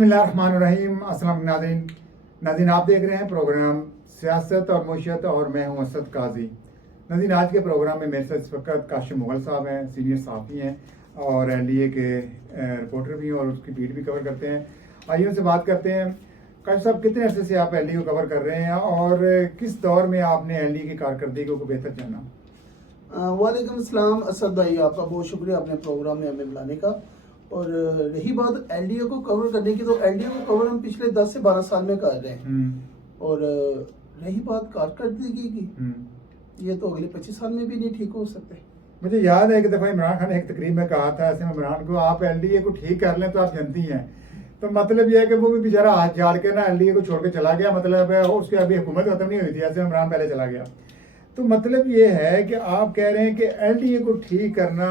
बिस्मिल्लाहिर्रहमानिर्रहीम। अस्सलाम नाज़रीन, आप देख रहे हैं प्रोग्राम सियासत और मुशियत और मैं हूं असद काजी। नाज़रीन, आज के प्रोग्राम में मेरे साथ इस वक्त काशिम मुगल साहब हैं, सीनियर सहाफ़ी हैं और एनडीए के रिपोर्टर भी हैं और उसकी बीट भी कवर करते हैं। आइए उनसे बात करते हैं। काशिम साहब, कितने अरसे से आप एनडीए को कवर कर रहे हैं और किस दौर में आपने एनडीए की कारकर्दगी को बेहतर जाना? वालेकुम अस्सलाम असद भाई, आपका बहुत शुक्रिया अपने प्रोग्राम में हमें बुलाने का। और रही बात एलडीए को कवर करने की, तो एलडीए को कवर हम पिछले 10 से 12 साल में कर रहे हैं। और रही बात कारकर्दगी की, ये तो अगले 25 साल में भी नहीं ठीक हो सकते। मुझे याद है एक दफ़ा इमरान खान ने एक तकरीब में कहा था ऐसे इमरान को, आप एलडीए को ठीक कर लें तो आप जनती हैं। तो मतलब यह है कि वो भी बेचारा हाथ झाड़ के ना एलडीए को छोड़ के चला गया, मतलब उसकी अभी हुकूमत खत्म नहीं हुई थी, ऐसे इमरान पहले चला गया। तो मतलब ये है कि आप कह रहे हैं कि एलडीए को ठीक करना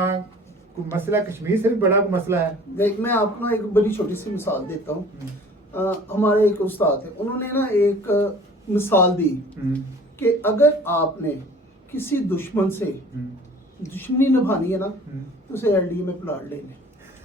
कोई मसला कश्मीर से भी बड़ा कोई मसला है। देख, मैं आपको ना एक बड़ी छोटी सी मिसाल देता हूँ। हमारे एक उस्ताद थे, उन्होंने ना एक मिसाल दी कि अगर आपने किसी दुश्मन से दुश्मनी निभानी है ना, तो उसे एलडीए में प्लाट ले लें।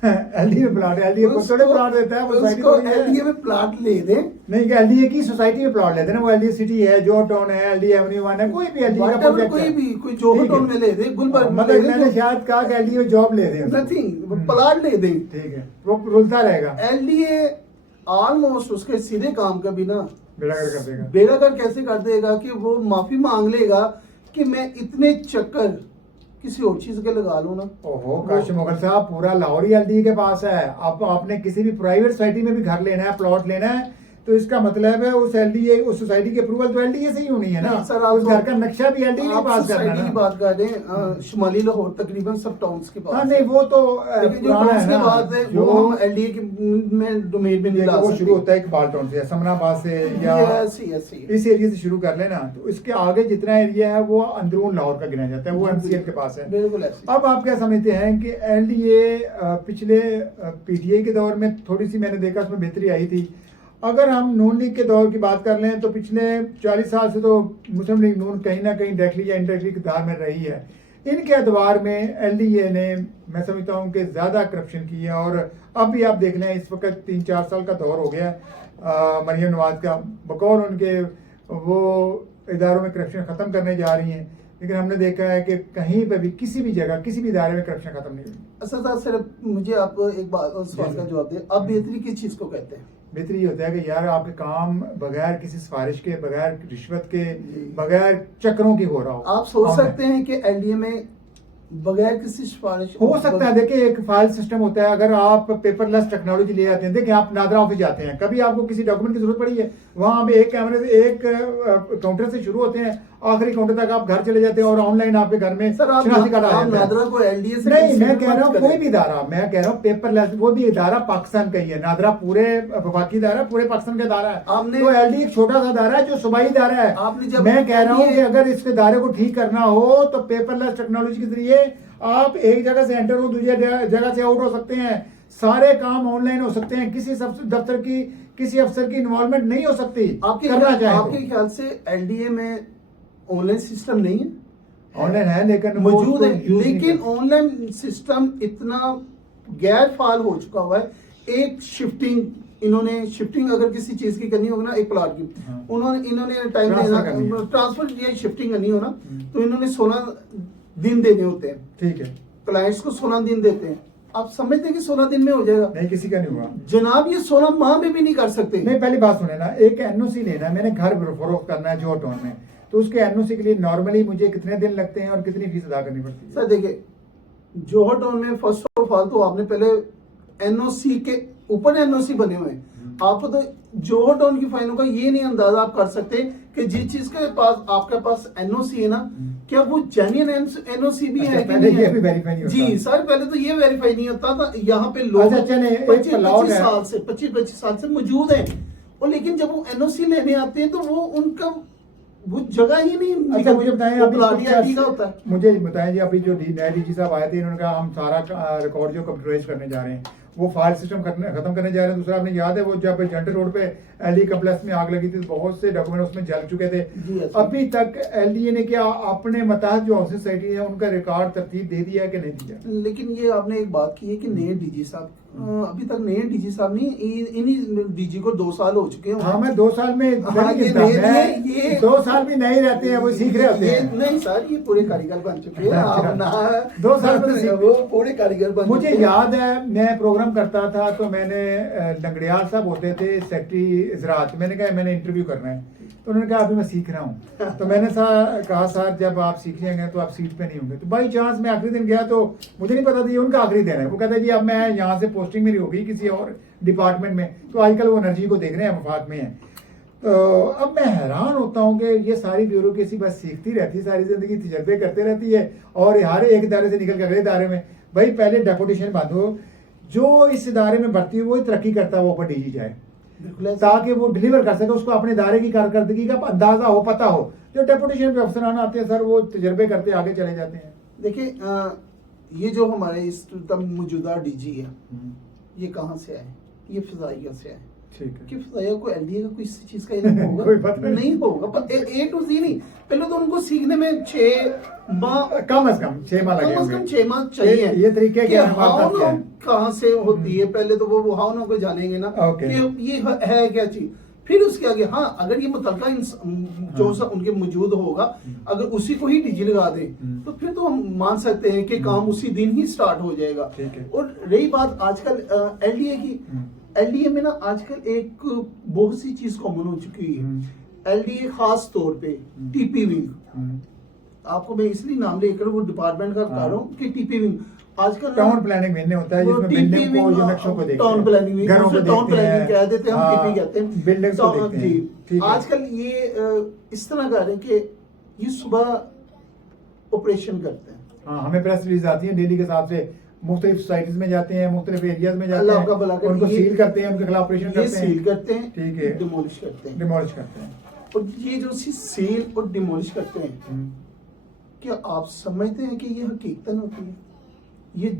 एलडीए में प्लाट, एलडीए को थोड़े प्लाट देता है, उसको एलडीए में प्लाट ले दे। नहीं, कि एलडीए की सोसाइटी में प्लाट लेते हैं ना, वो एलडीए सिटी है, जॉर्ज टाउन है, एलडीए एवेन्यू 1 है, कोई भी एलडीए का प्रोजेक्ट कोई भी, कोई जॉर्ज टाउन में ले दे, गुलबर्ग में ले मतलब दे। मैंने शायद कहा कि एलडीए में जॉब ले दे, नथिंग, प्लाट ले दे। ठीक है, वो रुलता रहेगा। एलडीए ऑलमोस्ट उसके सीधे काम का भी ना बेड़ागर कर देगा। बेड़ागर कैसे कर देगा कि वो माफी मांग लेगा कि मैं इतने चक्कर किसी और चीज के लगा लूं ना। ओहो काशिम मुगल साहब, पूरा लाहौर ही एलडीए के पास है। आपने किसी भी प्राइवेट सोसाइटी में भी घर लेना है, प्लॉट लेना है, तो इसका मतलब है उस एलडीए, उस सोसाइटी की अप्रूवल तो एलडीए से ही होनी है ना। सर, उस घर का नक्शा भी एलडीए के पास करना है ना। की बात कर रहे हैं शुमाली लाहौर तकरीबन सब टाउन्स के पास। हाँ नहीं, वो तो पुराना है ना, वो हम एलडीए के में डोमेन में नहीं ला सकते। वो शुरू होता है इकबाल टाउन से, समनाबाद से, या इस एरिया से शुरू कर लेना, तो इसके आगे जितना एरिया है वो अंदरून लाहौर का गिना जाता है, वो एमसीएल के पास है। बिल्कुल। अब आप क्या समझते हैं कि एलडीए पिछले पीटीआई के दौर में थोड़ी सी मैंने देखा उसमें बेहतरी आई थी। अगर हम नून लीग के दौर की बात कर लें तो पिछले 40 साल से तो मुस्लिम लीग नून कहीं ना कहीं डायरेक्टली या इनडायरेक्टली इक़्तिदार में रही है। इनके अदवार में एलडीए ने, मैं समझता हूँ कि ज़्यादा करप्शन की है। और अब भी आप देख लें, इस वक्त 3-4 साल का दौर हो गया मरियम नवाज का, बकौल उनके वो इदारों में करप्शन ख़त्म करने जा रही हैं, लेकिन हमने देखा है कि कहीं पर भी किसी भी जगह किसी भी इदारे में करप्शन खत्म नहीं हुई। असद, सिर्फ मुझे आप एक बात सवाल का जवाब दें, आप बेहतरी किस चीज़ को कहते हैं? बेहतरी ये होता है कि यार आपके काम बगैर किसी सिफारिश के, बगैर रिश्वत के, बगैर चक्रों की हो रहा हो। आप सोच सकते हैं कि एलडीए में बगैर किसी सिफारिश हो सकता है। देखिए, एक फाइल सिस्टम होता है, अगर आप पेपरलेस टेक्नोलॉजी ले आते हैं, देखिए आप नादरा ऑफिस जाते हैं, कभी आपको किसी डॉक्यूमेंट की जरूरत पड़ी है, वहां पे एक कैमरे से, एक काउंटर से शुरू होते हैं, आखिरी काउंटर तक आप घर चले जाते हैं और ऑनलाइन आपके घर में शनाख्ती कार्ड आ जाता है। नादरा को एलडीए से नहीं, मैं कह रहा हूँ कोई भी इदारा, मैं कह रहा हूँ पेपरलेस, वो भी इदारा पाकिस्तान का ही है। नादरा पूरे वफाकी इदारा, पूरे पाकिस्तान का इदारा है। तो एलडीए एक छोटा सा इदारा है जो सूबाई इदारा है। मैं कह रहा हूँ कि अगर इस इदारे को ठीक करना हो तो पेपरलेस टेक्नोलॉजी के जरिए आप एक जगह से एंटर हो, दूसरी जगह से आउट हो सकते हैं, सारे काम ऑनलाइन हो सकते हैं, किसी दफ्तर की, किसी अफसर की इन्वॉल्वमेंट नहीं हो सकती। आपके ख्याल से एलडीए में ऑनलाइन सिस्टम नहीं है? ऑनलाइन है, लेकिन मौजूद है, लेकिन ऑनलाइन सिस्टम इतना गैर फाल हो चुका हुआ है। एक शिफ्टिंग अगर किसी चीज की करनी होगी ना, एक प्लाट की, इन्होंने टाइम देना, ट्रांसफर या शिफ्टिंग करनी हो ना, तो इन्होंने 16 दिन देने होते हैं। ठीक है, क्लाइंट्स को 16 दिन देते हैं। आप समझते हैं कि 16 दिन में हो जाएगा? नहीं, किसी का नहीं हुआ जनाब, ये 16 माह में भी नहीं कर सकते। नहीं, पहली बात सुने ना, एक एनओसी लेना है, मैंने घर फरोख्त करना है जॉर्ज टाउन में, तो उसके एनओसी के लिए नॉर्मली मुझे कितने दिन लगते हैं और कितनी फीस अदा करनी पड़ती है? सर देखिए, जौहर टाउन में फर्स्ट ऑफ ऑल तो आपने पहले एनओसी के ऊपर एनओसी बने हुए हैं। आपको तो जौहर टाउन की फाइलों का ये नहीं अंदाजा आप कर सकते कि जिस चीज के पास आपके पास एनओसी है ना, क्या वो जेन्युइन एनओसी भी है कि नहीं है? जी सर, पहले तो ये वेरीफाई नहीं होता था। यहाँ पे लोग 25 साल से मौजूद है, और लेकिन जब वो एनओसी लेने आते हैं तो वो उनका वो जगह ही नहीं। अच्छा, मुझे बताएं अभी होता है, मुझे बताएं जी, अभी जो नए डीजी साहब आए थे, इन्होंने कहा हम सारा रिकॉर्ड जो कंप्यूटराइज करने जा रहे हैं, वो फाइल सिस्टम खत्म करने जा रहे हैं। दूसरा, आपने याद है वो जब जेंटर रोड पे एलडीए कम्प्लेक्स में आग लगी थी, तो बहुत से डॉक्यूमेंट उसमें जल चुके थे। अभी तक एलडीए ने क्या अपने मताहत जो हाउसिंग सोसाइटी है उनका रिकॉर्ड तरतीब दे दिया कि नहीं दिया? लेकिन ये आपने एक बात की है कि नए डीजी साहब अभी तक नए डीजी साहब नहीं, इन्हीं डीजी को 2 साल हो चुके हैं। हाँ, मैं 2 साल में हाँ, नहीं ये गिनता। नए- मैं ये 2 साल भी नहीं रहते हैं, वो सीख रहे होते ये हैं। नहीं सर, ये पूरे कारीगर बन चुके हैं आप ना। 2 साल में तो सीख- वो पूरे कारीगर बन मुझे चुके हैं। याद है मैं प्रोग्राम करता था तो मैंने लंगड़ियाल साहब होते थे सेक्रेटरी ज़राअत, मैंने कहा मैंने इंटरव्यू करना है, तो उन्होंने कहा अभी मैं सीख रहा हूँ। तो मैंने कहा सर जब आप सीख जाएंगे तो आप सीट पे नहीं होंगे। तो बाई चांस मैं आखिरी दिन गया तो मुझे नहीं पता था ये उनका आखिरी दिन है। वो कहता है जी अब मैं यहाँ से पोस्टिंग मेरी हो गई किसी और डिपार्टमेंट में, तो आजकल वो एनर्जी को देख रहे हैं, वफात में है। तो अब मैं हैरान होता हूँ कि ये सारी ब्यूरोक्रेसी बस सीखती रहती है, सारी जिंदगी तजर्बे करते रहती है और हर एक इदारे से निकल के अगले इदारे में। भाई पहले डेपुटेशन बांधो, जो इस इदारे में भर्ती हो वही तरक्की करता है वो ऊपर डीजी जाए, बिल्कुल ऐसा। ताकि वो डिलीवर कर सके, उसको अपने इदारे की कारकर्दगी का अंदाजा हो, पता हो। जो डेपुटेशन पे अफसरान आते हैं सर वो तजर्बे करते आगे चले जाते हैं। देखिए ये जो हमारे इस मौजूदा डीजी है, ये कहाँ से आए? ये फिजाइया से आए। ठीक है। कि फिजाइया को एलडीए का कोई इस चीज का इल्म होगा? कोई पता नहीं। नहीं होगा, पर ए टू जी नहीं। पहले तो उनको सीखने में 6 माह, कम से कम 6 माह लगे कम से कम होंगे। 6 माह चाहिए। ये तरीके कि क्या है, हमारे हाउ साथ क्या है? कहाँ से होती है, पहले तो वो हाउ को जानेंगे ना ओके। कि ये है क्या चीज। फिर उसके आगे हाँ, अगर ये मुतलका जो सा उनके मौजूद होगा, अगर उसी को ही डीजी लगा दे तो फिर तो हम मान सकते हैं कि काम उसी दिन ही स्टार्ट हो जाएगा। ठीक है। और रही बात आजकल एलडीए की, एलडीए में ना आजकल एक बहुत सी चीज कॉमन हो चुकी है। एलडीए खास तौर पे टीपी विंग, आपको मैं इसलिए नाम लेकर वो डिपार्टमेंट का बता रहा हूँ कि टीपी विंग आजकल टाउन प्लानिंग में होता है जिसमें बिल्डिंग को जो नक्शों को देखते टाउन हैं, प्लानिंग, घरों को टाउन देखते प्लानिंग हैं, कह देते हैं, हम हाँ, टीपी कहते हैं, बिल्डिंग्स को देखते हैं। जी। ठीक है। आजकल ये इस तरह कर रहे हैं कि ये सुबह ऑपरेशन करते हैं। हाँ, हमें प्रेस रिलीज आती है डेली के हिसाब से, मुख्तलिफ सोसाइटीज में जाते हैं, मुख्तलिफ एरियाज में जाते अल्लाह आपका भला हैं, करे। उनको ये- सील करते हैं, उनके खिलाफ ऑपरेशन ये करते हैं, सील करते हैं, ठीक है, डिमोलिश करते हैं। डिमोलिश करते हैं। और ये जो सील और डिमोलिश करते हैं, क्या आप समझते हैं कि ये हकीकतन होती है? ये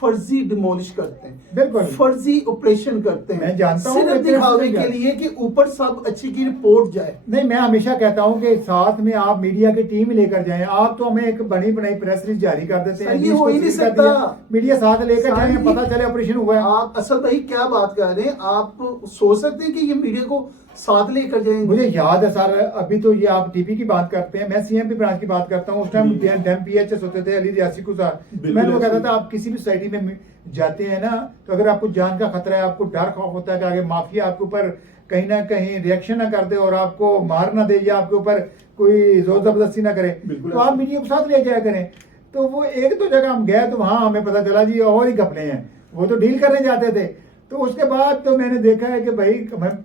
फर्जी डिमोलिश करते हैं, बिल्कुल। फर्जी ऑपरेशन करते हैं। मैं जानता हूं, सिर्फ लेकिन दिखावे इसमें के क्या- लिए कि ऊपर सब अच्छी की रिपोर्ट जाए। नहीं, मैं हमेशा कहता हूं कि साथ में आप मीडिया की टीम ही लेकर जाएं। आप तो हमें एक बनी बनाई प्रेस रिलीज जारी कर देते हैं, सर, ये जिसको हो ही नहीं सील कर सकता। दिया, मीडिया साथ लेकर सर, जाए, ये- पता चले ऑपरेशन हुआ है। आप असल भाई क्या बात कर रहे हैं? आप सोच सकते हैं कि ये मीडिया को साथ लेकर जाएंगे? मुझे याद है सर, अभी तो ये आप टीपी की बात करते हैं, मैं सीएमपी ब्रांच की बात करता हूँ। उस टाइम डैम पीएचएस होते थे अली रियासी को सर, बिल्कुल मैं वो ऐसे। कहता था आप किसी भी सोसाइटी में जाते हैं ना, तो अगर आपको जान का खतरा है, आपको डर खौफ होता है कि आगे माफिया आपके ऊपर कहीं ना कहीं रिएक्शन ना कर दे और आपको मार ना दे या आपके ऊपर कोई जोर जबरदस्ती ना करे, बिल्कुल तो ऐसे। आप मीडिया को साथ ले जाया करें। तो वो एक दो जगह हम गए तो वहां हमें पता चला जी और ही घपले हैं, वो तो डील करने जाते थे। तो उसके बाद तो मैंने देखा है कि भाई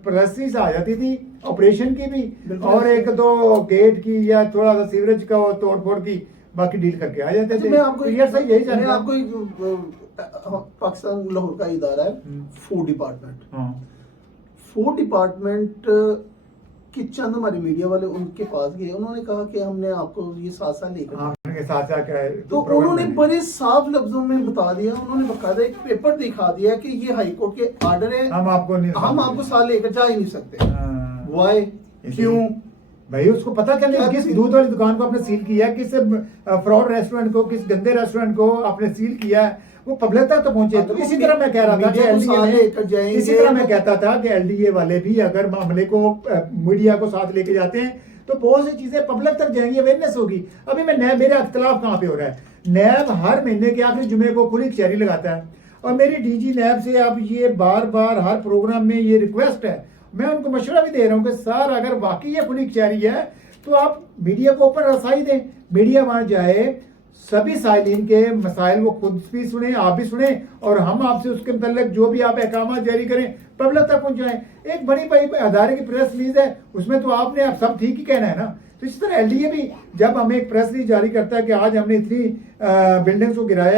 प्रेस आ जाती थी ऑपरेशन की भी, बिल्कुल और ऐसे। एक दो गेट की या थोड़ा सा सीवरेज का तोड़ फोड़ की, बाकी डील करके आ जाते अच्छा, थे। मैं आपको तो यार सही यही मैं चलता आपको एक पाकिस्तान लाहौर का इदारा है फूड डिपार्टमेंट। हाँ। फूड डिपार्टमेंट के चंद हमारे मीडिया वाले उनके पास गए, उन्होंने कहा कि हमने आपको ये साथ लेकर हाँ, उनके साथ जाके आए, तो प्रोग्राम उन्होंने बने। बड़े साफ लफ्जों में बता दिया, उन्होंने बकायदा एक पेपर दिखा दिया कि ये हाई कोर्ट के ऑर्डर है, हम आपको नहीं, हम आपको साथ लेकर जा ही नहीं सकते। हाँ। वाई, क्यों? भाई उसको पता चले क्या किस सील? दूध वाली दुकान को आपने सील किया है, किस फ्रॉड रेस्टोरेंट को, किस गंदे रेस्टोरेंट को आपने सील किया है, वो पब्लिक तक तो पहुंचे। तो इसी तरह मैं कह रहा था कि मीडिया को साथ लेकर LDA जाएंगे। इसी तरह मैं कहता था कि एलडीए वाले भी अगर मामले को मीडिया को साथ लेके जाते हैं तो बहुत सी चीजें पब्लिक तक जाएंगी, अवेयरनेस होगी। अभी मैं नैब, मेरा इख्तलाफ कहाँ पे हो रहा है, नैब हर महीने के आखिरी जुमे को खुली कचहरी लगाता है और मेरी डीजी नैब से अब ये बार बार हर प्रोग्राम में ये रिक्वेस्ट है, मैं उनको मशवरा भी दे रहा हूँ कि सर अगर वाकई ये खुली कचहरी है तो आप मीडिया को ऊपर रसाई दें, मीडिया वहां जाए, सभी साइलिन के मसाइल वो खुद भी सुने, आप भी सुने, और हम आपसे उसके मतलब जो भी आप अहकाम जारी करें पब्लिक तक पहुंचाएं। एक बड़ी बड़ी अदारे की प्रेस रिलीज है, उसमें तो आपने अब सब ठीक ही कहना है ना। तो इसी तरह एलडीए भी जब हमें एक प्रेस रिलीज जारी करता है कि आज हमने इतनी बिल्डिंग्स को गिराया